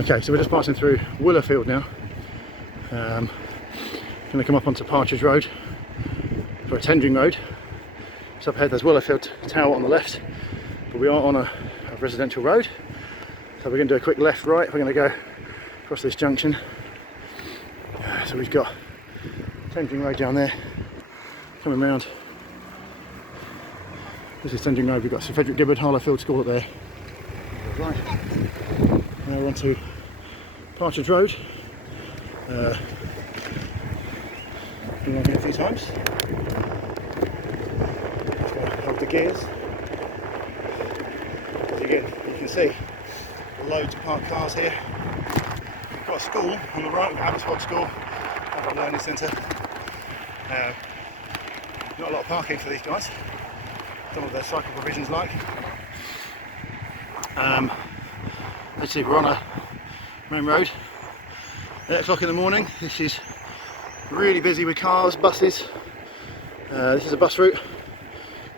Okay, so we're just passing through Willerfield now. Going to come up onto Partridge Road for a tendering road. So up ahead there's Willerfield Tower on the left, but we are on a residential road. So we're going to do a quick left right. We're going to go across this junction. So we've got tendering road down there, coming round. This is tendering road. We've got Sir Frederick Gibbard, Harlowfield School up there. Right. Now we're on to Partridge Road. Been on here a few times. Just going to hold the gears. As again, you can see loads of parked cars here. We've got a school on the right, we've got Abbotsford School, I've got a learning centre. Not a lot of parking for these guys. Some of their cycle provisions like. Let's see, we're on a main road. 8 o'clock in the morning. This is really busy with cars, buses. This is a bus route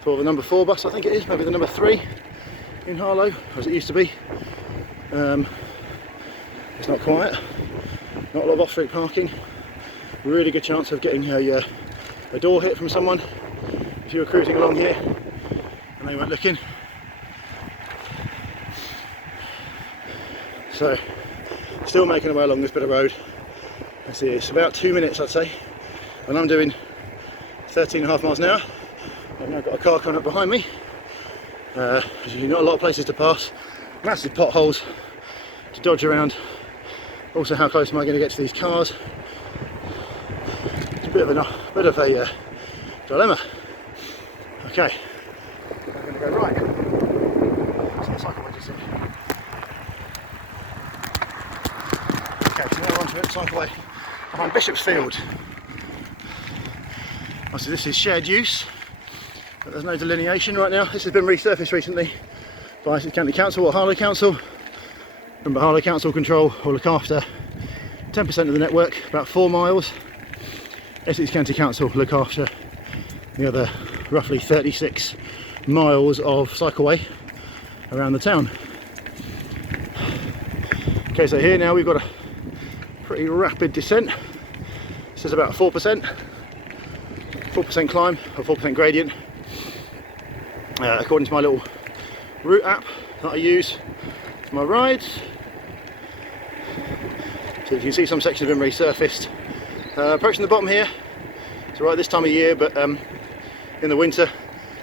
for the number 4 bus, I think it is, maybe the number 3 in Harlow, as it used to be. It's not quiet, not a lot of off-street parking. Really good chance of getting a door hit from someone if you were cruising along here and they weren't looking. So, still making our way along this bit of road. Let's see, it's about 2 minutes I'd say, and I'm doing 13.5 miles an hour. I've now got a car coming up behind me. There's not a lot of places to pass, massive potholes to dodge around. Also, how close am I going to get to these cars? It's a bit of a dilemma. Okay, I'm going to go right. So the cycleway just in. Okay, so now we're onto it, cycleway behind Bishopsfield. Obviously this is shared use, but there's no delineation right now. This has been resurfaced recently by Essex County Council or Harlow Council. Remember, Harlow Council control or look after 10% of the network, about 4 miles. Essex County Council look after the other roughly 36 miles of cycleway around the town. Okay, so here now we've got a pretty rapid descent. This is about 4% climb or 4% gradient, according to my little route app that I use for my rides. So you can see some sections have been resurfaced. Approaching the bottom here, it's right this time of year, but in the winter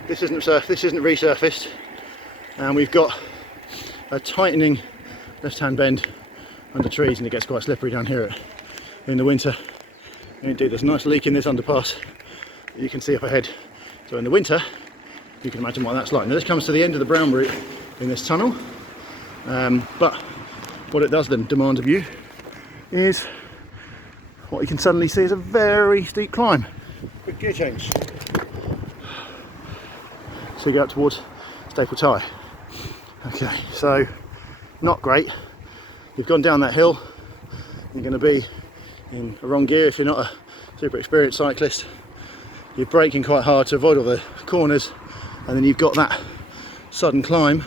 this isn't resurfaced, and we've got a tightening left-hand bend under trees, and it gets quite slippery down here in the winter. Indeed, there's a nice leak in this underpass that you can see up ahead. So in the winter, you can imagine what that's like. Now this comes to the end of the Brown Route in this tunnel, but what it does then demand of you is what you can suddenly see is a very steep climb. Quick gear change. So you go up towards Staple Tie. Okay, so not great. You've gone down that hill, you're going to be in the wrong gear if you're not a super experienced cyclist. You're braking quite hard to avoid all the corners, and then you've got that sudden climb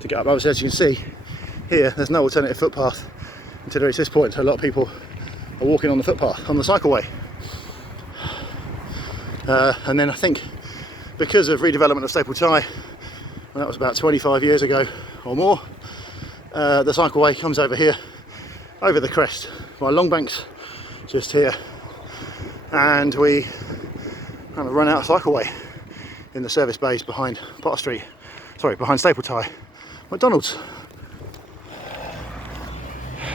to get up. Obviously, as you can see here, there's no alternative footpath until it reaches this point, so a lot of people are walking on the footpath, on the cycleway. And then I think because of redevelopment of Staple Tie, well, that was about 25 years ago or more, the cycleway comes over here, over the crest. My Longbank's just here, and we kind of run out of cycleway in the service bays behind behind Staple Tie McDonald's.